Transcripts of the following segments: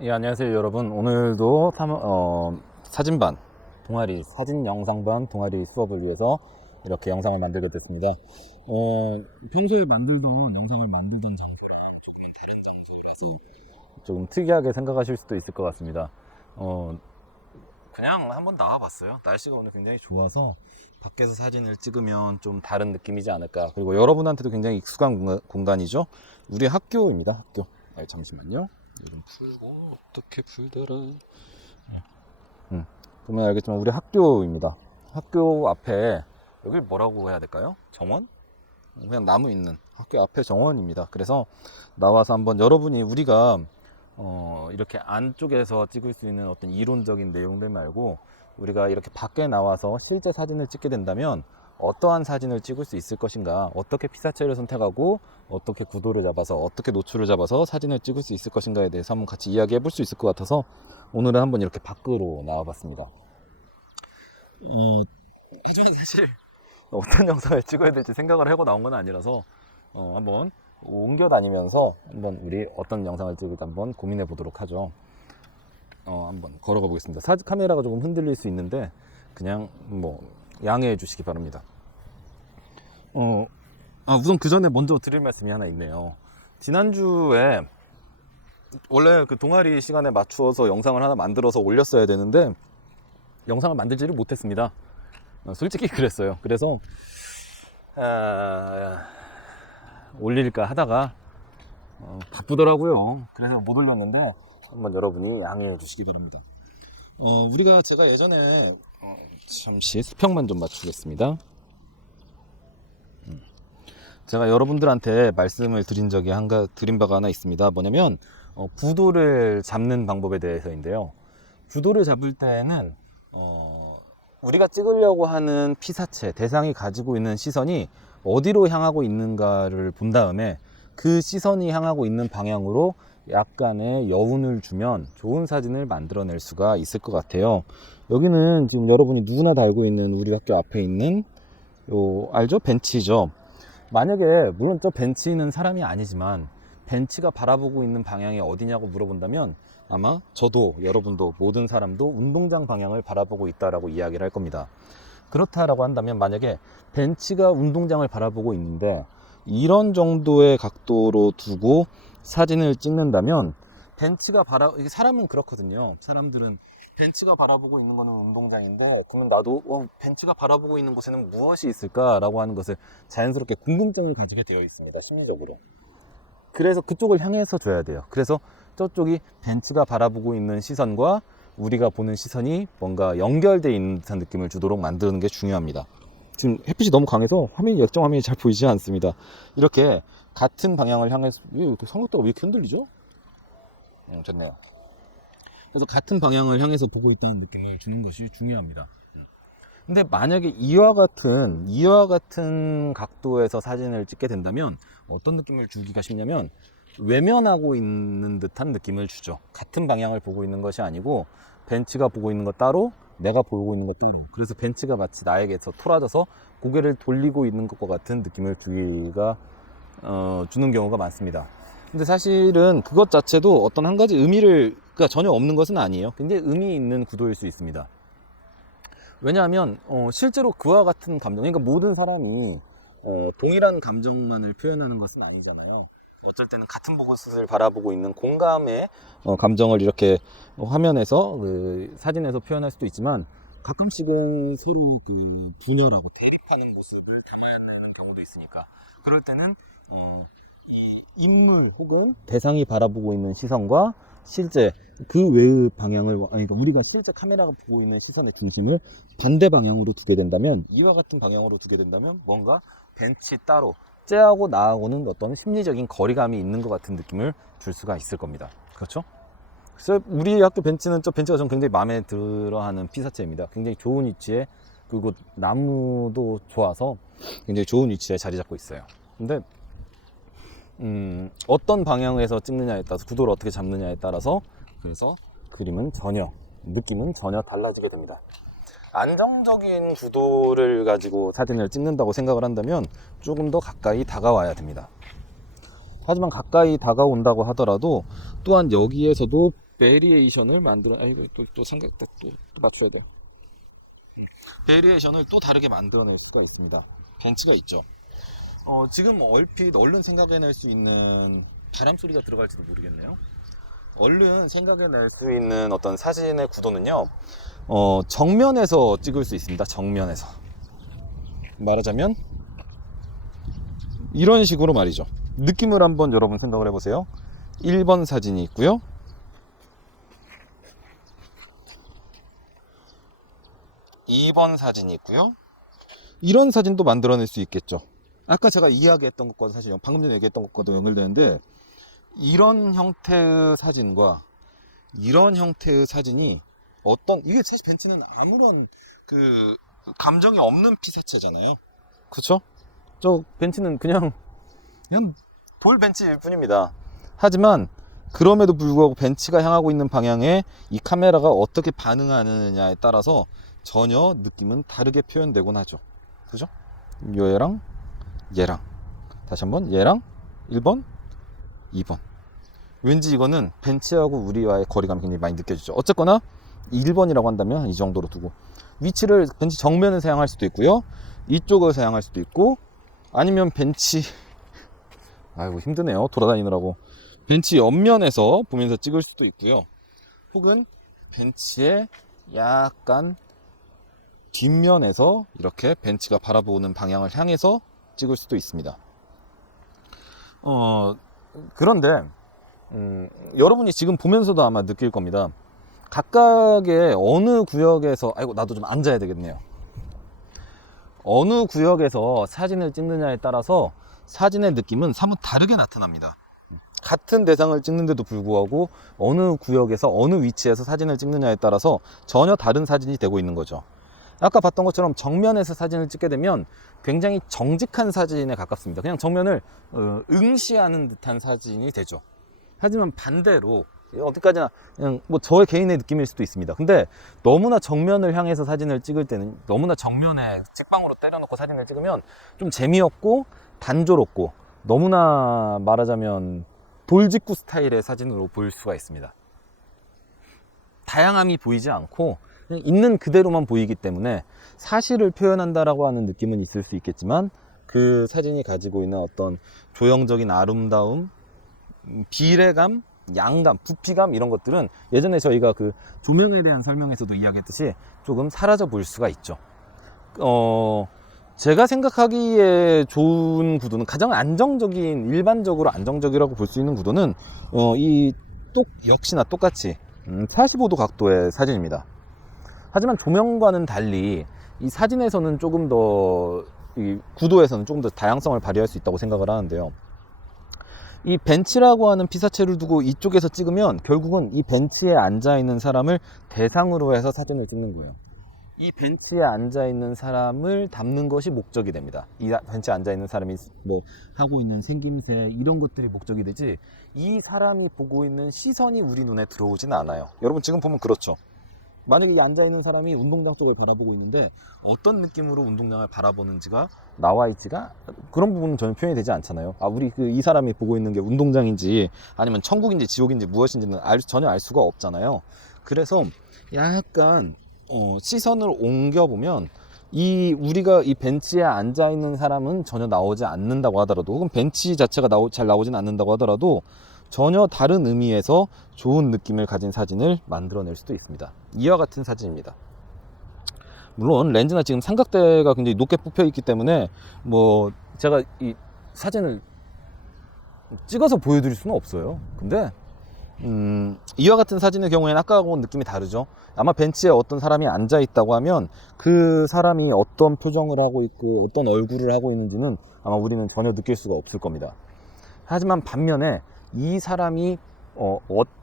예, 안녕하세요, 여러분. 오늘도 사진반, 동아리, 사진 영상반 동아리 수업을 위해서 이렇게 영상을 만들게 됐습니다. 평소에 만들던 영상을 만들던 장소랑 조금 다른 장소라서 조금 특이하게 생각하실 수도 있을 것 같습니다. 어, 그냥 한번 나와봤어요. 날씨가 오늘 굉장히 좋아서 밖에서 사진을 찍으면 좀 다른 느낌이지 않을까. 그리고 여러분한테도 굉장히 익숙한 공간이죠. 우리 학교입니다, 학교. 잠시만요. 이름 풀고 어떻게 풀더라. 보면 알겠지만 우리 학교입니다. 학교 앞에 여기 뭐라고 해야 될까요? 정원? 그냥 나무 있는 학교 앞에 정원입니다. 그래서 나와서 한번 여러분이 우리가 이렇게 안쪽에서 찍을 수 있는 어떤 이론적인 내용들 말고 우리가 이렇게 밖에 나와서 실제 사진을 찍게 된다면 어떠한 사진을 찍을 수 있을 것인가, 어떻게 피사체를 선택하고 어떻게 구도를 잡아서 어떻게 노출을 잡아서 사진을 찍을 수 있을 것인가에 대해서 한번 같이 이야기해 볼 수 있을 것 같아서 오늘은 한번 이렇게 밖으로 나와 봤습니다. 예전에 사실 어떤 영상을 찍어야 될지 생각을 하고 나온 건 아니라서 한번 옮겨 다니면서 한번 우리 어떤 영상을 찍을까 한번 고민해 보도록 하죠. 한번 걸어가 보겠습니다. 카메라가 조금 흔들릴 수 있는데 그냥 뭐 양해해 주시기 바랍니다. 우선 그 전에 먼저 드릴 말씀이 하나 있네요. 지난주에 원래 그 동아리 시간에 맞추어서 영상을 하나 만들어서 올렸어야 되는데 영상을 만들지를 못했습니다. 솔직히 그랬어요. 그래서 올릴까 하다가 바쁘더라고요. 그래서 못 올렸는데 한번 여러분이 양해해 주시기 바랍니다. 제가 예전에 잠시 수평만 좀 맞추겠습니다. 제가 여러분들한테 말씀을 드린 바가 하나 있습니다. 뭐냐면 부도를 잡는 방법에 대해서인데요. 부도를 잡을 때에는 우리가 찍으려고 하는 피사체, 대상이 가지고 있는 시선이 어디로 향하고 있는가를 본 다음에 그 시선이 향하고 있는 방향으로 약간의 여운을 주면 좋은 사진을 만들어낼 수가 있을 것 같아요. 여기는 지금 여러분이 누구나 다 알고 있는 우리 학교 앞에 있는 알죠? 벤치죠. 만약에 물론 저 벤치는 사람이 아니지만 벤치가 바라보고 있는 방향이 어디냐고 물어본다면 아마 저도 여러분도 모든 사람도 운동장 방향을 바라보고 있다라고 이야기를 할 겁니다. 그렇다라고 한다면 만약에 벤치가 운동장을 바라보고 있는데 이런 정도의 각도로 두고 사진을 찍는다면 사람은 그렇거든요. 사람들은 벤치가 바라보고 있는 거는 운동장인데 그러면 나도 벤치가 바라보고 있는 곳에는 무엇이 있을까라고 하는 것을 자연스럽게 궁금증을 가지게 되어 있습니다. 심리적으로. 그래서 그쪽을 향해서 줘야 돼요. 그래서 저쪽이 벤치가 바라보고 있는 시선과 우리가 보는 시선이 뭔가 연결되어 있는 듯한 느낌을 주도록 만드는 게 중요합니다. 지금 햇빛이 너무 강해서 액정 화면이 잘 보이지 않습니다. 이렇게 같은 방향을 향해서 성격대가 왜 이렇게 흔들리죠? 좋네요. 그래서 같은 방향을 향해서 보고 있다는 느낌을 주는 것이 중요합니다. 근데 만약에 이와 같은 각도에서 사진을 찍게 된다면 어떤 느낌을 주기가 쉽냐면 외면하고 있는 듯한 느낌을 주죠. 같은 방향을 보고 있는 것이 아니고 벤치가 보고 있는 것 따로 내가 보고 있는 것 따로. 그래서 벤치가 마치 나에게서 토라져서 고개를 돌리고 있는 것과 같은 느낌을 주는 경우가 많습니다. 근데 사실은 그것 자체도 어떤 한 가지 의미가 전혀 없는 것은 아니에요. 굉장히 의미 있는 구도일 수 있습니다. 왜냐하면 실제로 그와 같은 감정, 그러니까 모든 사람이 동일한 감정만을 표현하는 것은 아니잖아요. 어쩔 때는 같은 곳을 바라보고 있는 공감의 감정을 이렇게 화면에서 사진에서 표현할 수도 있지만 가끔씩은 서로 분열하고 대립하는 모습을 담아야 되는 경우도 있으니까 그럴 때는 이 인물 혹은 대상이 바라보고 있는 시선과 실제 그 외의 방향을 그러니까 우리가 실제 카메라가 보고 있는 시선의 중심을 반대 방향으로 두게 된다면 이와 같은 방향으로 두게 된다면 뭔가 벤치 따로 쟤하고 나하고는 어떤 심리적인 거리감이 있는 것 같은 느낌을 줄 수가 있을 겁니다. 그렇죠? 그래서 우리 학교 벤치는 저 벤치가 저는 굉장히 마음에 들어하는 피사체입니다. 굉장히 좋은 위치에 그리고 나무도 좋아서 굉장히 좋은 위치에 자리 잡고 있어요. 근데 어떤 방향에서 찍느냐에 따라서 구도를 어떻게 잡느냐에 따라서 그래서 느낌은 전혀 달라지게 됩니다. 안정적인 구도를 가지고 사진을 찍는다고 생각을 한다면 조금 더 가까이 다가와야 됩니다. 하지만 가까이 다가온다고 하더라도 또한 여기에서도 베리에이션을 만들어, 이거 또 삼각대 또 맞춰야 돼. 베리에이션을 또 다르게 만들어낼 수가 있습니다. 벤치가 있죠. 지금 얼핏 얼른 생각해낼 수 있는 바람 소리가 들어갈지도 모르겠네요. 얼른 생각해낼 수 있는 어떤 사진의 구도는요, 정면에서 찍을 수 있습니다. 정면에서. 말하자면 이런 식으로 말이죠. 느낌을 한번 여러분 생각을 해보세요. 1번 사진이 있고요. 2번 사진이 있고요. 이런 사진도 만들어낼 수 있겠죠. 아까 제가 이야기했던 것과 사실 방금 전에 얘기했던 것과도 연결되는데, 이런 형태의 사진과 이런 형태의 사진이 이게 사실 벤츠는 아무런 그 감정이 없는 피사체잖아요. 그쵸? 저 벤츠는 그냥 돌 벤츠일 뿐입니다. 하지만 그럼에도 불구하고 벤츠가 향하고 있는 방향에 이 카메라가 어떻게 반응하느냐에 따라서 전혀 느낌은 다르게 표현되곤 하죠. 그죠? 얘랑 얘랑 다시 한번 얘랑 1번 2번, 왠지 이거는 벤츠하고 우리와의 거리감이 굉장히 많이 느껴지죠. 어쨌거나 1번이라고 한다면 이 정도로 두고, 위치를 벤츠 정면을 사용할 수도 있고요, 이쪽을 사용할 수도 있고, 아니면 벤츠 아이고 힘드네요 돌아다니느라고, 벤츠 옆면에서 보면서 찍을 수도 있고요, 혹은 벤츠의 약간 뒷면에서 이렇게 벤츠가 바라보는 방향을 향해서 찍을 수도 있습니다. 그런데 여러분이 지금 보면서도 아마 느낄 겁니다. 각각의 어느 구역에서, 아이고 나도 좀 앉아야 되겠네요. 어느 구역에서 사진을 찍느냐에 따라서 사진의 느낌은 사뭇 다르게 나타납니다. 같은 대상을 찍는데도 불구하고 어느 구역에서 어느 위치에서 사진을 찍느냐에 따라서 전혀 다른 사진이 되고 있는 거죠. 아까 봤던 것처럼 정면에서 사진을 찍게 되면 굉장히 정직한 사진에 가깝습니다. 그냥 정면을 응시하는 듯한 사진이 되죠. 하지만 반대로 어디까지나 그냥 뭐 저의 개인의 느낌일 수도 있습니다. 근데 너무나 정면을 향해서 사진을 찍을 때는, 너무나 정면에 직방으로 때려놓고 사진을 찍으면 좀 재미없고 단조롭고, 너무나 말하자면 돌직구 스타일의 사진으로 보일 수가 있습니다. 다양함이 보이지 않고 그냥 있는 그대로만 보이기 때문에 사실을 표현한다라고 하는 느낌은 있을 수 있겠지만, 그 사진이 가지고 있는 어떤 조형적인 아름다움, 비례감, 양감, 부피감, 이런 것들은 예전에 저희가 그 조명에 대한 설명에서도 이야기했듯이 조금 사라져 보일 수가 있죠. 제가 생각하기에 좋은 구도는, 가장 안정적인, 일반적으로 안정적이라고 볼 수 있는 구도는 역시나 똑같이 45도 각도의 사진입니다. 하지만 조명과는 달리 이 사진에서는 조금 더, 이 구도에서는 조금 더 다양성을 발휘할 수 있다고 생각을 하는데요. 이 벤츠라고 하는 피사체를 두고 이쪽에서 찍으면 결국은 이 벤츠에 앉아있는 사람을 대상으로 해서 사진을 찍는 거예요. 이 벤츠에 앉아있는 사람을 담는 것이 목적이 됩니다. 이 벤츠에 앉아있는 사람이 뭐 하고 있는 생김새, 이런 것들이 목적이 되지, 이 사람이 보고 있는 시선이 우리 눈에 들어오진 않아요. 여러분 지금 보면 그렇죠. 만약에 이 앉아있는 사람이 운동장 쪽을 바라보고 있는데 어떤 느낌으로 운동장을 바라보는지가 나와 있지가, 그런 부분은 전혀 표현이 되지 않잖아요. 우리 이 사람이 보고 있는 게 운동장인지 아니면 천국인지 지옥인지 무엇인지는 전혀 알 수가 없잖아요. 그래서 약간 시선을 옮겨보면 우리가 이 벤치에 앉아있는 사람은 전혀 나오지 않는다고 하더라도, 혹은 벤치 자체가 잘 나오진 않는다고 하더라도 전혀 다른 의미에서 좋은 느낌을 가진 사진을 만들어낼 수도 있습니다. 이와 같은 사진입니다. 물론 렌즈나 지금 삼각대가 굉장히 높게 뽑혀 있기 때문에 뭐 제가 이 사진을 찍어서 보여드릴 수는 없어요. 근데 이와 같은 사진의 경우에는 아까하고는 느낌이 다르죠. 아마 벤치에 어떤 사람이 앉아 있다고 하면 그 사람이 어떤 표정을 하고 있고 어떤 얼굴을 하고 있는지는 아마 우리는 전혀 느낄 수가 없을 겁니다. 하지만 반면에 이 사람이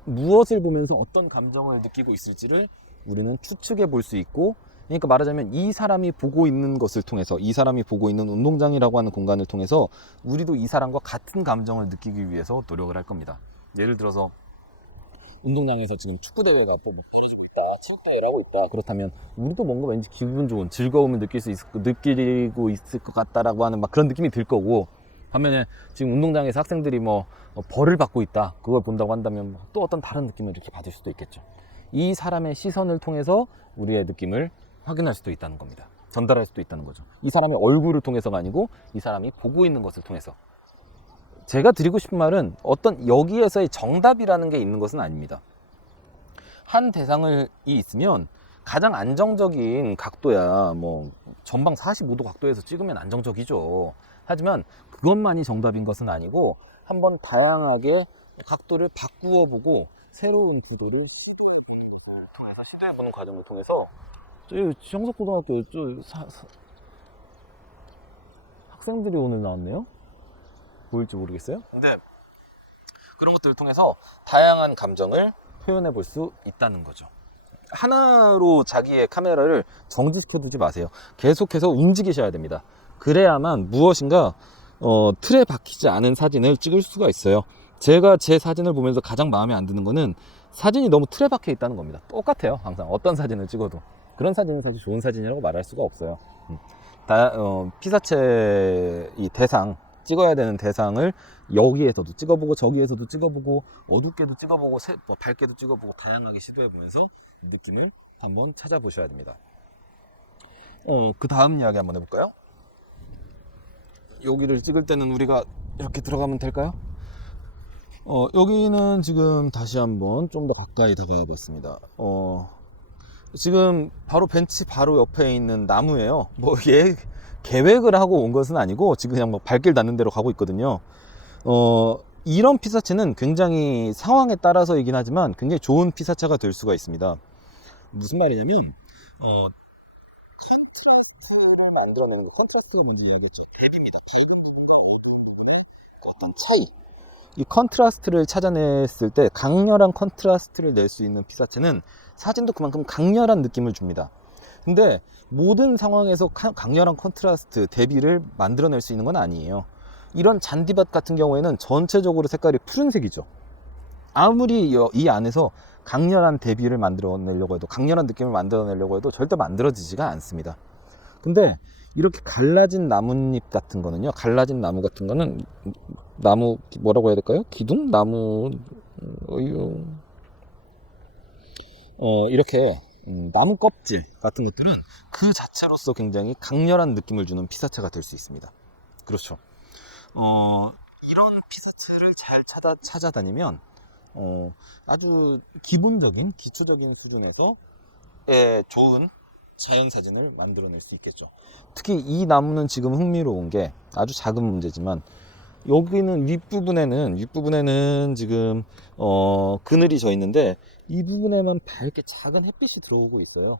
무엇을 보면서 어떤 감정을 느끼고 있을지를 우리는 추측해 볼 수 있고, 그러니까 말하자면 이 사람이 보고 있는 것을 통해서, 이 사람이 보고 있는 운동장이라고 하는 공간을 통해서 우리도 이 사람과 같은 감정을 느끼기 위해서 노력을 할 겁니다. 예를 들어서 운동장에서 지금 축구대회가 벌어지고 있다, 체육대회를 하고 있다. 그렇다면 우리도 뭔가 왠지 기분 좋은 즐거움을 느끼고 있을 것 같다라고 하는 막 그런 느낌이 들 거고, 반면에 지금 운동장에서 학생들이 뭐 벌을 받고 있다, 그걸 본다고 한다면 또 어떤 다른 느낌을 이렇게 받을 수도 있겠죠. 이 사람의 시선을 통해서 우리의 느낌을 확인할 수도 있다는 겁니다. 전달할 수도 있다는 거죠. 이 사람의 얼굴을 통해서가 아니고 이 사람이 보고 있는 것을 통해서. 제가 드리고 싶은 말은 어떤 여기에서의 정답이라는 게 있는 것은 아닙니다. 한 대상이 있으면 가장 안정적인 각도야 뭐 전방 45도 각도에서 찍으면 안정적이죠. 하지만 그것만이 정답인 것은 아니고 한번 다양하게 각도를 바꾸어 보고 새로운 구도를 통해서 시도해 보는 과정을 통해서 저희 정석고등학교 학생들이 오늘 나왔네요. 보일지 모르겠어요. 근데 그런 것들을 통해서 다양한 감정을 표현해 볼 수 있다는 거죠. 하나로 자기의 카메라를 정지시켜 두지 마세요. 계속해서 움직이셔야 됩니다. 그래야만 무엇인가 틀에 박히지 않은 사진을 찍을 수가 있어요. 제가 제 사진을 보면서 가장 마음에 안 드는 거는 사진이 너무 틀에 박혀 있다는 겁니다. 똑같아요. 항상 어떤 사진을 찍어도 그런 사진은 사실 좋은 사진이라고 말할 수가 없어요. 피사체 이 대상, 찍어야 되는 대상을 여기에서도 찍어보고 저기에서도 찍어보고 어둡게도 찍어보고 밝게도 찍어보고 다양하게 시도해보면서 느낌을 한번 찾아보셔야 됩니다. 그 다음 이야기 한번 해볼까요? 여기를 찍을 때는 우리가 이렇게 들어가면 될까요? 여기는 지금 다시 한번 좀 더 가까이 다가가 봤습니다. 지금 바로 벤치 바로 옆에 있는 나무예요. 뭐 계획을 하고 온 것은 아니고 지금 그냥 뭐 발길 닿는 대로 가고 있거든요. 이런 피사체는 굉장히 상황에 따라서이긴 하지만 굉장히 좋은 피사체가 될 수가 있습니다. 무슨 말이냐면 컨트라스트를 만들어내는 컨트라스트가 뭔지 대비입니다. 어떤 차이, 이 컨트라스트를 찾아냈을 때 강렬한 컨트라스트를 낼 수 있는 피사체는 사진도 그만큼 강렬한 느낌을 줍니다. 근데 모든 상황에서 강렬한 컨트라스트 대비를 만들어낼 수 있는 건 아니에요. 이런 잔디밭 같은 경우에는 전체적으로 색깔이 푸른색이죠. 아무리 이 안에서 강렬한 대비를 만들어내려고 해도, 강렬한 느낌을 만들어내려고 해도 절대 만들어지지가 않습니다. 근데 이렇게 갈라진 나뭇잎 같은 거는요, 갈라진 나무 같은 거는 나무 뭐라고 해야 될까요? 기둥? 나무 이렇게 나무 껍질 같은 것들은 그 자체로서 굉장히 강렬한 느낌을 주는 피사체가 될 수 있습니다. 그렇죠. 이런 피사체를 잘 찾아다니면 아주 기본적인 기초적인 수준에서 좋은 자연 사진을 만들어낼 수 있겠죠. 특히 이 나무는 지금 흥미로운 게 아주 작은 문제지만 여기는 윗부분에는 지금 그늘이 져 있는데 이 부분에만 밝게 작은 햇빛이 들어오고 있어요.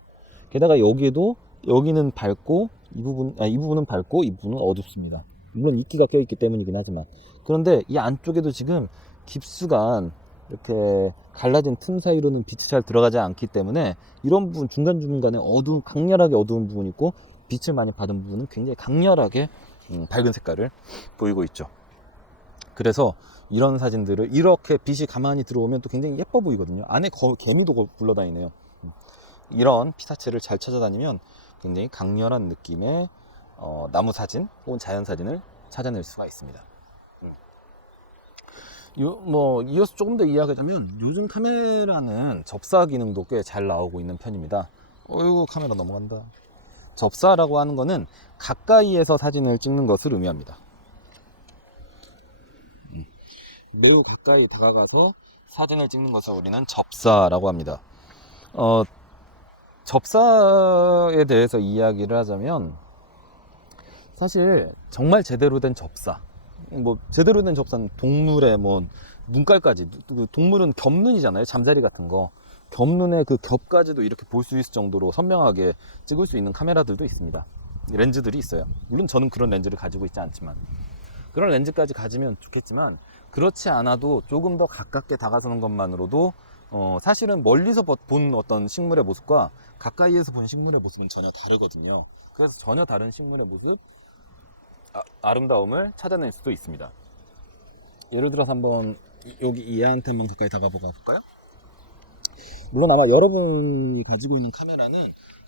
게다가 여기는 밝고 이 부분은 밝고 이 부분은 어둡습니다. 물론 이끼가 껴있기 때문이긴 하지만, 그런데 이 안쪽에도 지금 깊숙한 이렇게 갈라진 틈 사이로는 빛이 잘 들어가지 않기 때문에 이런 부분 중간중간에 강렬하게 어두운 부분이 있고 빛을 많이 받은 부분은 굉장히 강렬하게 밝은 색깔을 보이고 있죠. 그래서 이런 사진들을 이렇게 빛이 가만히 들어오면 또 굉장히 예뻐 보이거든요. 안에 개미도 굴러다니네요. 이런 피사체를 잘 찾아다니면 굉장히 강렬한 느낌의 나무 사진 혹은 자연 사진을 찾아낼 수가 있습니다. 이어서 조금 더 이야기하자면 요즘 카메라는 접사 기능도 꽤 잘 나오고 있는 편입니다. 어이구, 카메라 넘어간다. 접사라고 하는 거는 가까이에서 사진을 찍는 것을 의미합니다. 매우 가까이 다가가서 사진을 찍는 것을 우리는 접사라고 합니다. 접사에 대해서 이야기를 하자면 사실 정말 제대로 된 접사, 제대로 된 접사는 동물의 눈깔까지, 동물은 겹눈이잖아요. 잠자리 같은 거 겹눈의 그 겹까지도 이렇게 볼 수 있을 정도로 선명하게 찍을 수 있는 카메라들도 있습니다. 렌즈들이 있어요. 물론 저는 그런 렌즈를 가지고 있지 않지만, 그런 렌즈까지 가지면 좋겠지만 그렇지 않아도 조금 더 가깝게 다가서는 것만으로도 사실은 멀리서 본 어떤 식물의 모습과 가까이에서 본 식물의 모습은 전혀 다르거든요. 그래서 전혀 다른 식물의 모습, 아름다움을 찾아낼 수도 있습니다. 예를 들어서 한번 여기 얘한테 한번 가까이 다가가 볼까요? 물론 아마 여러분이 가지고 있는 카메라는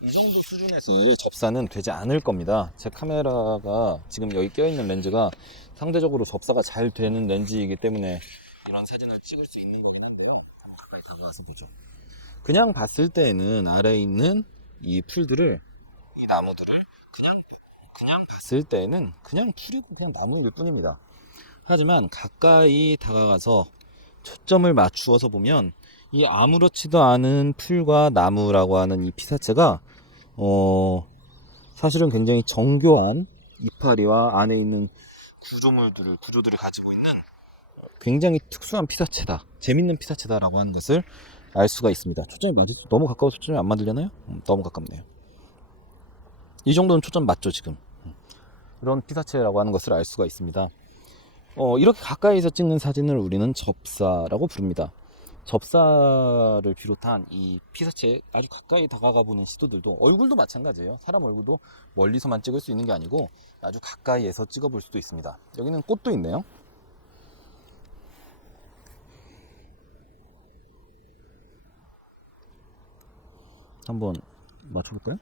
이 정도 수준에서의 접사는 되지 않을 겁니다. 제 카메라가 지금 여기 껴있는 렌즈가 상대적으로 접사가 잘 되는 렌즈이기 때문에 이런 사진을 찍을 수 있는 거긴 한데요. 한번 가까이 다가가서 보죠. 그냥 봤을 때는 아래에 있는 이 풀들을, 이 나무들을 그냥 봤을 때는 그냥 풀이고 그냥 나무일 뿐입니다. 하지만 가까이 다가가서 초점을 맞추어서 보면 이 아무렇지도 않은 풀과 나무라고 하는 이 피사체가 사실은 굉장히 정교한 이파리와 안에 있는 구조들을 가지고 있는 굉장히 특수한 피사체다, 재밌는 피사체다라고 하는 것을 알 수가 있습니다. 초점이 맞을지, 너무 가까워서 초점이 안 맞으려나요? 너무 가깝네요. 이 정도는 초점 맞죠 지금. 이런 피사체라고 하는 것을 알 수가 있습니다. 이렇게 가까이서 찍는 사진을 우리는 접사라고 부릅니다. 접사를 비롯한 이 피사체에 아주 가까이 다가가 보는 시도들도, 얼굴도 마찬가지예요. 사람 얼굴도 멀리서만 찍을 수 있는 게 아니고 아주 가까이에서 찍어 볼 수도 있습니다. 여기는 꽃도 있네요. 한번 맞춰볼까요?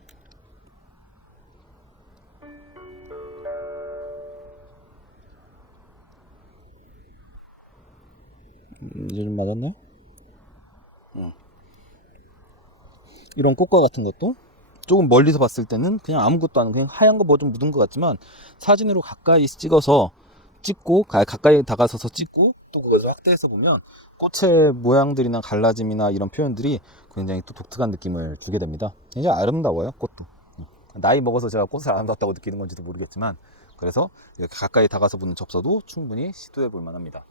이제 좀 맞았나요? 이런 꽃과 같은 것도 조금 멀리서 봤을 때는 그냥 아무것도 아니고 그냥 하얀 거 뭐 좀 묻은 것 같지만, 사진으로 가까이 찍어서 찍고 가까이 다가서서 찍고 또 그것을 확대해서 보면 꽃의 모양들이나 갈라짐이나 이런 표현들이 굉장히 또 독특한 느낌을 주게 됩니다. 굉장히 아름다워요, 꽃도. 나이 먹어서 제가 꽃을 아름답다고 느끼는 건지도 모르겠지만, 그래서 이렇게 가까이 다가서 보는 접사도 충분히 시도해 볼 만합니다.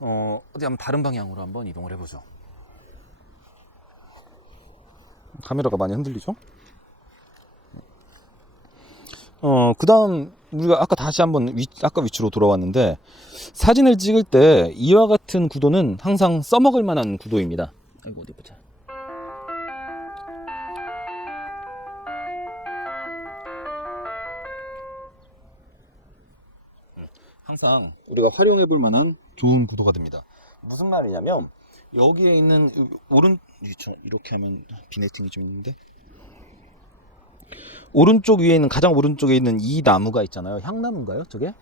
어디 한번 다른 방향으로 한번 이동을 해보죠. 카메라가 많이 흔들리죠? 그 다음 우리가 아까 다시 한번 아까 위치로 돌아왔는데, 사진을 찍을 때 이와 같은 구도는 항상 써먹을 만한 구도입니다. 아이고, 어디 보자. 항상 우리가 활용해 볼 만한 좋은 구도가 됩니다. 무슨 말이냐면, 여기에 있는 이렇게 하면 비네팅이 좀 있는데, 오른쪽 위에 있는, 가장 오른쪽에 있는 이 나무가 있잖아요. 향나무인가요 저게?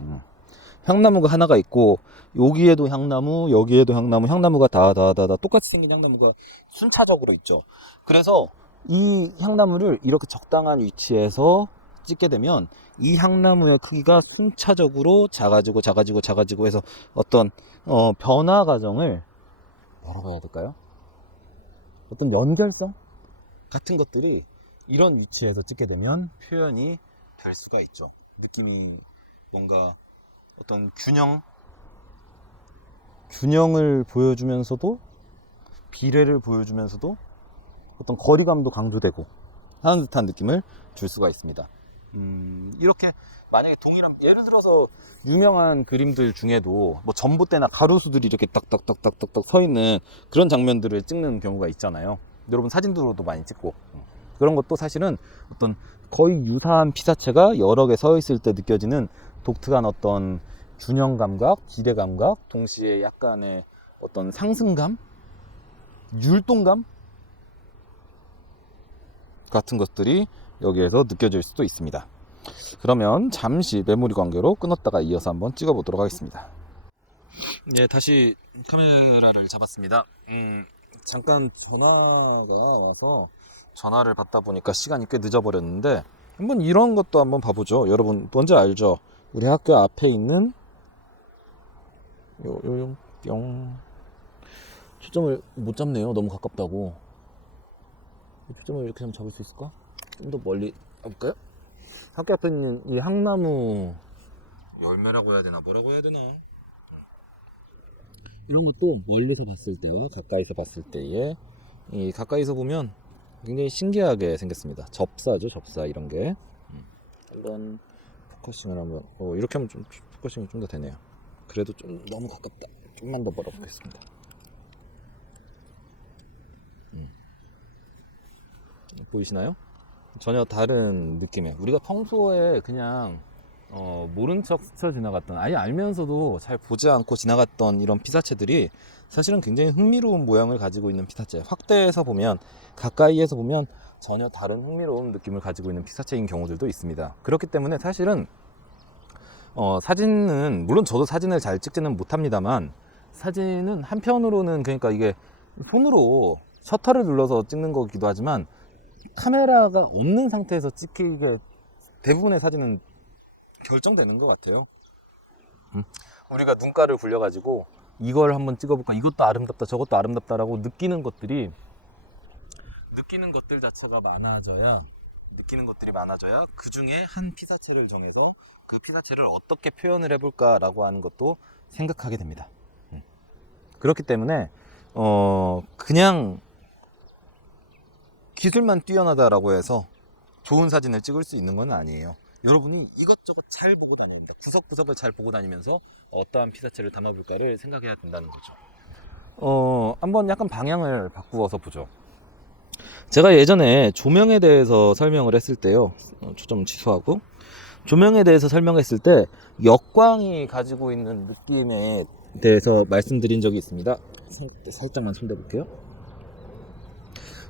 향나무가 하나가 있고, 여기에도 향나무, 여기에도 향나무, 향나무가 다 똑같이 생긴 향나무가 순차적으로 있죠. 그래서 이 향나무를 이렇게 적당한 위치에서 찍게 되면 이 향나무의 크기가 순차적으로 작아지고 해서 어떤 변화 과정을, 뭐라고 해야 될까요? 어떤 연결성 같은 것들이 이런 위치에서 찍게 되면 표현이 될 수가 있죠. 느낌이 뭔가 어떤 균형을 보여주면서도, 비례를 보여주면서도 어떤 거리감도 강조되고 하는 듯한 느낌을 줄 수가 있습니다. 이렇게 만약에 동일한, 예를 들어서 유명한 그림들 중에도 뭐 전봇대나 가로수들이 이렇게 딱딱딱딱딱딱 서 있는 그런 장면들을 찍는 경우가 있잖아요. 여러분 사진으로도 많이 찍고, 그런 것도 사실은 어떤 거의 유사한 피사체가 여러 개 서 있을 때 느껴지는 독특한 어떤 균형 감각, 비례 감각, 동시에 약간의 어떤 상승감, 율동감 같은 것들이 여기에서 느껴질 수도 있습니다. 그러면 잠시 메모리 관계로 끊었다가 이어서 한번 찍어 보도록 하겠습니다. 네, 다시 카메라를 잡았습니다. 잠깐 전화가 와서 전화를 받다 보니까 시간이 꽤 늦어버렸는데, 한번 이런 것도 한번 봐보죠. 여러분 뭔지 알죠? 우리 학교 앞에 있는 뿅. 초점을 못 잡네요. 너무 가깝다고. 초점을 이렇게 좀 잡을 수 있을까? 좀 더 멀리 가볼까요? 학교 앞에 있는 이 향나무 열매라고 해야 되나, 뭐라고 해야 되나, 이런 것도 멀리서 봤을 때와 가까이서 봤을 때에, 이 가까이서 보면 굉장히 신기하게 생겼습니다. 접사죠, 접사. 이런 게 한번 포커싱을 한번, 이렇게 하면 좀 포커싱이 좀 더 되네요. 그래도 좀 너무 가깝다. 좀만 더 멀어보겠습니다. 보이시나요? 전혀 다른 느낌의, 우리가 평소에 그냥 모른 척 스쳐 지나갔던, 아예 알면서도 잘 보지 않고 지나갔던 이런 피사체들이 사실은 굉장히 흥미로운 모양을 가지고 있는 피사체. 확대해서 보면, 가까이에서 보면 전혀 다른 흥미로운 느낌을 가지고 있는 피사체인 경우들도 있습니다. 그렇기 때문에 사실은 사진은, 물론 저도 사진을 잘 찍지는 못합니다만, 사진은 한편으로는 그러니까 이게 손으로 셔터를 눌러서 찍는 거기도 하지만 카메라가 없는 상태에서 찍히게 대부분의 사진은 결정되는 것 같아요. 우리가 눈가를 굴려가지고 이걸 한번 찍어볼까, 이것도 아름답다 저것도 아름답다라고 느끼는 것들 자체가 많아져야, 그 중에 한 피사체를 정해서 그 피사체를 어떻게 표현을 해볼까 라고 하는 것도 생각하게 됩니다. 그렇기 때문에 그냥 기술만 뛰어나다라고 해서 좋은 사진을 찍을 수 있는 건 아니에요. 여러분이 이것저것 잘 보고 다닙니다. 구석구석을 잘 보고 다니면서 어떠한 피사체를 담아볼까를 생각해야 된다는 거죠. 한번 약간 방향을 바꾸어서 보죠. 제가 예전에 조명에 대해서 설명을 했을 때요, 초점 취소하고, 조명에 대해서 설명했을 때 역광이 가지고 있는 느낌에 대해서 말씀드린 적이 있습니다. 살짝만 손대볼게요.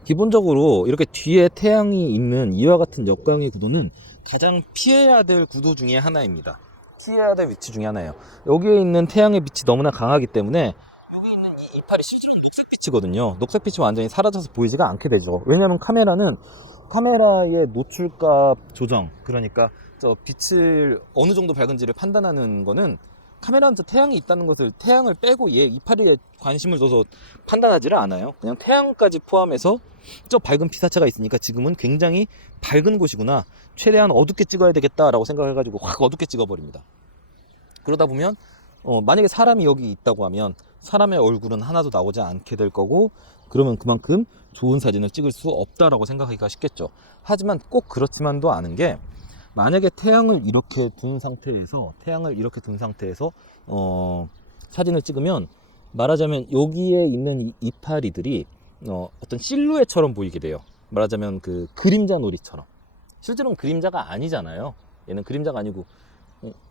기본적으로 이렇게 뒤에 태양이 있는 이와 같은 역광의 구도는 가장 피해야 될 구도 중에 하나입니다. 피해야 될 위치 중에 하나예요. 여기에 있는 태양의 빛이 너무나 강하기 때문에 여기 있는 이 이파리 실제로 녹색빛이거든요. 녹색빛이 완전히 사라져서 보이지가 않게 되죠. 왜냐하면 카메라는 카메라의 노출값 조정, 그러니까 저 빛을 어느 정도 밝은지를 판단하는 거는 카메라는 저 태양이 있다는 것을, 태양을 빼고 얘 이파리에 관심을 둬서 판단하지를 않아요. 그냥 태양까지 포함해서 저 밝은 피사체가 있으니까 지금은 굉장히 밝은 곳이구나, 최대한 어둡게 찍어야 되겠다라고 생각을 해가지고 확 어둡게 찍어버립니다. 그러다 보면 만약에 사람이 여기 있다고 하면 사람의 얼굴은 하나도 나오지 않게 될 거고, 그러면 그만큼 좋은 사진을 찍을 수 없다라고 생각하기가 쉽겠죠. 하지만 꼭 그렇지만도 않은 게, 만약에 태양을 이렇게 둔 상태에서 사진을 찍으면, 말하자면 여기에 있는 이 이파리들이 어떤 실루엣처럼 보이게 돼요. 말하자면 그 그림자 놀이처럼. 실제로는 그림자가 아니잖아요. 얘는 그림자가 아니고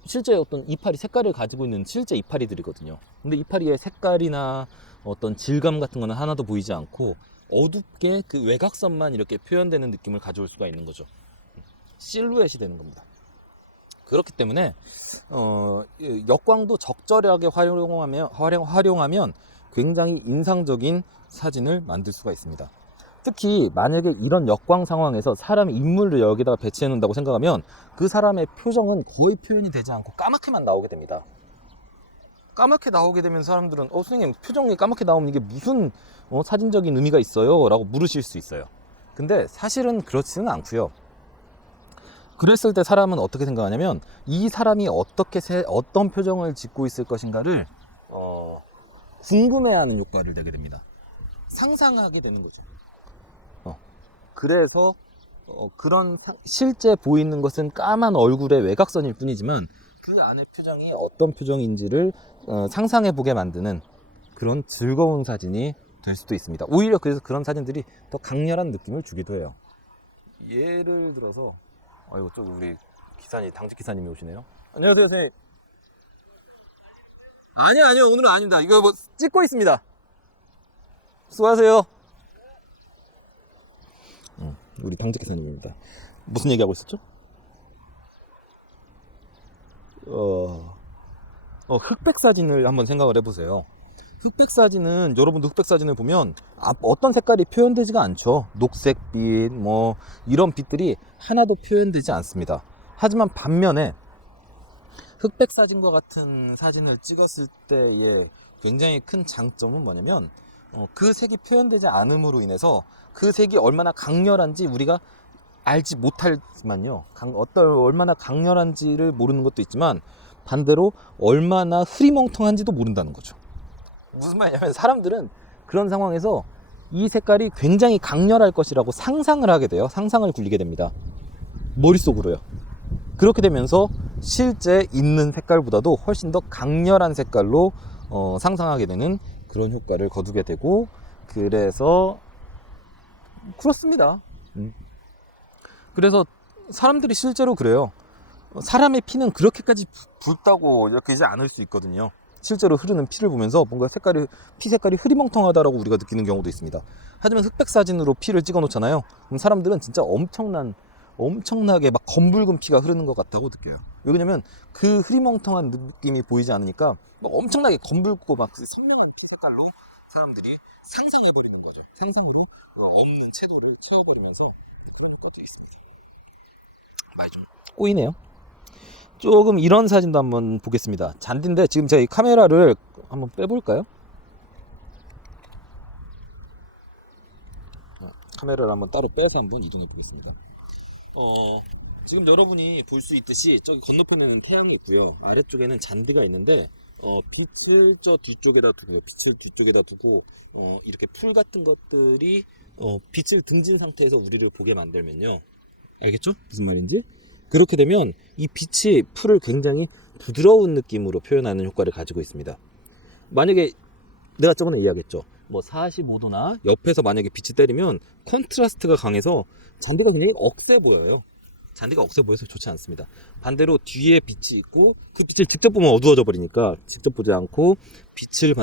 실제 어떤 이파리 색깔을 가지고 있는 실제 이파리들이거든요. 근데 이파리의 색깔이나 어떤 질감 같은 거는 하나도 보이지 않고 어둡게 그 외곽선만 이렇게 표현되는 느낌을 가져올 수가 있는 거죠. 실루엣이 되는 겁니다. 그렇기 때문에 역광도 적절하게 활용하면 굉장히 인상적인 사진을 만들 수가 있습니다. 특히 만약에 이런 역광 상황에서 사람의 인물을 여기다가 배치해 놓는다고 생각하면 그 사람의 표정은 거의 표현이 되지 않고 까맣게만 나오게 됩니다. 까맣게 나오게 되면 사람들은 선생님, 표정이 까맣게 나오면 이게 무슨 사진적인 의미가 있어요? 라고 물으실 수 있어요. 근데 사실은 그렇지는 않고요. 그랬을 때 사람은 어떻게 생각하냐면, 이 사람이 어떤 표정을 짓고 있을 것인가를 궁금해하는 효과를 내게 됩니다. 상상하게 되는 거죠. 그래서 그런 실제 보이는 것은 까만 얼굴의 외곽선일 뿐이지만 그 안의 표정이 어떤 표정인지를 상상해 보게 만드는 그런 즐거운 사진이 될 수도 있습니다. 오히려 그래서 그런 사진들이 더 강렬한 느낌을 주기도 해요. 예를 들어서 좀 우리 당직 기사님이 오시네요. 안녕하세요, 선생님. 아니요, 오늘은 아닙니다. 이거 뭐 찍고 있습니다. 수고하세요. 우리 당직 기사님입니다. 무슨 얘기하고 있었죠? 흑백 사진을 한번 생각을 해보세요. 흑백 사진은, 여러분도 흑백 사진을 보면 어떤 색깔이 표현되지가 않죠. 녹색빛, 이런 빛들이 하나도 표현되지 않습니다. 하지만 반면에 흑백 사진과 같은 사진을 찍었을 때의 굉장히 큰 장점은 뭐냐면, 그 색이 표현되지 않음으로 인해서 그 색이 얼마나 강렬한지 우리가 알지 못하지만요, 얼마나 강렬한지를 모르는 것도 있지만 반대로 얼마나 흐리멍텅한지도 모른다는 거죠. 무슨 말이냐면, 사람들은 그런 상황에서 이 색깔이 굉장히 강렬할 것이라고 상상을 하게 돼요. 상상을 굴리게 됩니다. 머릿속으로요. 그렇게 되면서 실제 있는 색깔보다도 훨씬 더 강렬한 색깔로 상상하게 되는 그런 효과를 거두게 되고, 그래서 그렇습니다. 그래서 사람들이 실제로 그래요. 사람의 피는 그렇게까지 붉다고 여기지 않을 수 있거든요. 실제로 흐르는 피를 보면서 뭔가 피 색깔이 흐리멍텅하다라고 우리가 느끼는 경우도 있습니다. 하지만 흑백 사진으로 피를 찍어 놓잖아요. 그럼 사람들은 진짜 엄청나게 막 검붉은 피가 흐르는 것 같다고 느껴요. 왜냐면 그 흐리멍텅한 느낌이 보이지 않으니까 막 엄청나게 검붉고 막 선명한 피 색깔로 사람들이 상상해버리는 거죠. 상상으로 없는 채도를 채워버리면서 그런 것도 있습니다. 많이 좀 꼬이네요. 조금 이런 사진도 한번 보겠습니다. 잔디인데 지금 제가 이 카메라를 한번 빼볼까요? 카메라를 한번 따로 빼서 한번 이동해 보겠습니다. 지금 여러분이 볼 수 있듯이 저기 건너편에는 태양이 있고요. 아래쪽에는 잔디가 있는데 빛을 저 뒤쪽에다 두고 이렇게 풀 같은 것들이 빛을 등진 상태에서 우리를 보게 만들면요. 알겠죠? 무슨 말인지? 그렇게 되면 이 빛이 풀을 굉장히 부드러운 느낌으로 표현하는 효과를 가지고 있습니다. 만약에 내가 저번에 이야기했죠. 뭐 45도나 옆에서 만약에 빛이 때리면 컨트라스트가 강해서 잔디가 굉장히 억세 보여요. 잔디가 억세 보여서 좋지 않습니다. 반대로 뒤에 빛이 있고 그 빛을 직접 보면 어두워져 버리니까 직접 보지 않고 빛을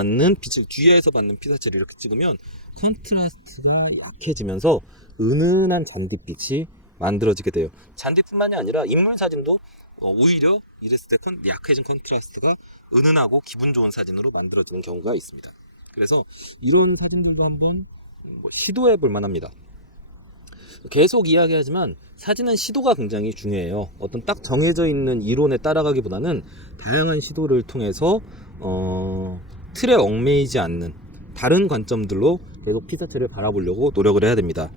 뒤에서 받는 피사체를 이렇게 찍으면 컨트라스트가 약해지면서 은은한 잔디빛이 만들어지게 돼요. 잔디뿐만이 아니라 인물 사진도 오히려 이랬을 때 약해진 컨트라스트가 은은하고 기분 좋은 사진으로 만들어지는 경우가 있습니다. 그래서 이런 사진들도 한번 시도해 볼 만합니다. 계속 이야기하지만 사진은 시도가 굉장히 중요해요. 어떤 딱 정해져 있는 이론에 따라가기보다는 다양한 시도를 통해서 틀에 얽매이지 않는 다른 관점들로 계속 피사체를 바라보려고 노력을 해야 됩니다.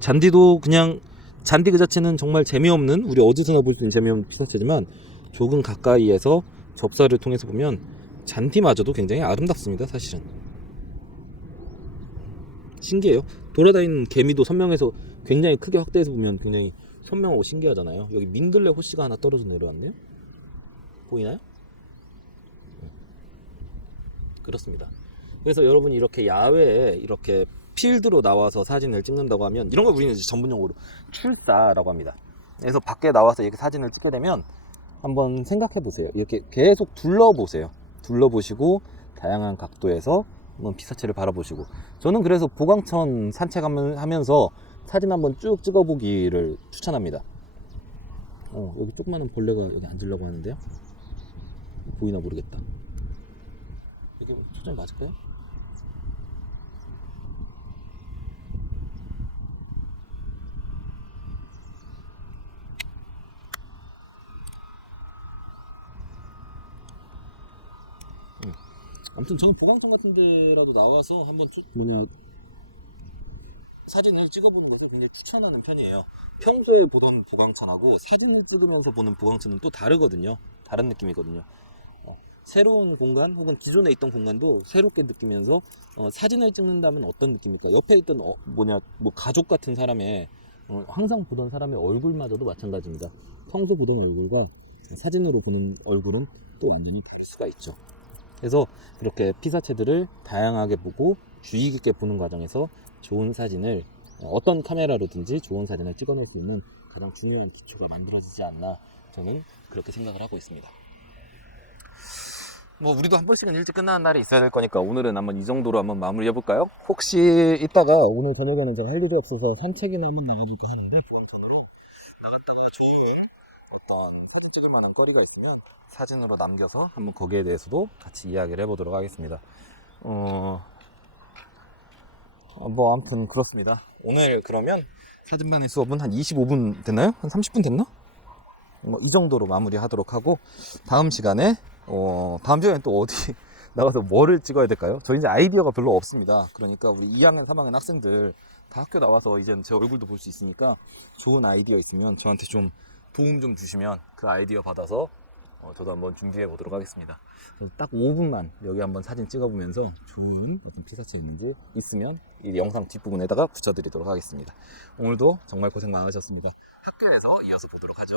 잔디도 그냥 잔디 그 자체는 정말 재미없는, 우리 어디서나 볼 수 있는 재미없는 피사체지만 조금 가까이에서 접사를 통해서 보면 잔디마저도 굉장히 아름답습니다. 사실은 신기해요. 돌아다니는 개미도 선명해서 굉장히 크게 확대해서 보면 굉장히 선명하고 신기하잖아요. 여기 민들레 호씨가 하나 떨어져 내려왔네요. 보이나요? 그렇습니다. 그래서 여러분이 이렇게 야외에 이렇게 필드로 나와서 사진을 찍는다고 하면 이런 걸 우리는 이제 전문용어로 출사라고 합니다. 그래서 밖에 나와서 이렇게 사진을 찍게 되면 한번 생각해 보세요. 이렇게 계속 둘러보세요. 둘러보시고 다양한 각도에서 한번 피사체를 바라보시고, 저는 그래서 보강천 산책하면서 사진 한번 쭉 찍어보기를 추천합니다. 여기 조그마한 벌레가 여기 앉으려고 하는데요. 보이나 모르겠다. 여기 초점이 맞을까요? 아무튼 저는 보강천 같은 데라도 나와서 한번 사진을 찍어보고 그래서 굉장히 추천하는 편이에요. 평소에 보던 보강천하고 사진을 찍으면서 보는 보강천은 또 다르거든요. 다른 느낌이거든요. 새로운 공간 혹은 기존에 있던 공간도 새롭게 느끼면서 사진을 찍는다면 어떤 느낌일까? 옆에 있던 가족 같은 사람의 항상 보던 사람의 얼굴마저도 마찬가지입니다. 평소 보던 얼굴과 사진으로 보는 얼굴은 또 완전히 다를 수가 있죠. 그래서 그렇게 피사체들을 다양하게 보고 주의 깊게 보는 과정에서 좋은 사진을, 어떤 카메라로든지 좋은 사진을 찍어낼 수 있는 가장 중요한 기초가 만들어지지 않나, 저는 그렇게 생각을 하고 있습니다. 우리도 한 번씩은 일찍 끝나는 날이 있어야 될 거니까 오늘은 한번 이 정도로 한번 마무리 해볼까요? 혹시 이따가 오늘 저녁에는 제가 할 일이 없어서 산책이나 한번 나가볼까 하는데, 부강천으로 나갔다가 좋은 사진 찍을 만한 거리가 있으면 사진으로 남겨서 한번 거기에 대해서도 같이 이야기를 해보도록 하겠습니다. 아무튼 그렇습니다. 오늘 그러면 사진반의 수업은 한 25분 됐나요? 한 30분 됐나? 이 정도로 마무리하도록 하고, 다음 시간에 또 어디 나가서 뭐를 찍어야 될까요? 저 이제 아이디어가 별로 없습니다. 그러니까 우리 2학년 3학년 학생들 다 학교 나와서 이제는 제 얼굴도 볼 수 있으니까 좋은 아이디어 있으면 저한테 좀 도움 좀 주시면 그 아이디어 받아서 저도 한번 준비해 보도록 하겠습니다. 딱 5분만 여기 한번 사진 찍어보면서 좋은 어떤 피사체 있는지 있으면 이 영상 뒷부분에다가 붙여드리도록 하겠습니다. 오늘도 정말 고생 많으셨습니다. 학교에서 이어서 보도록 하죠.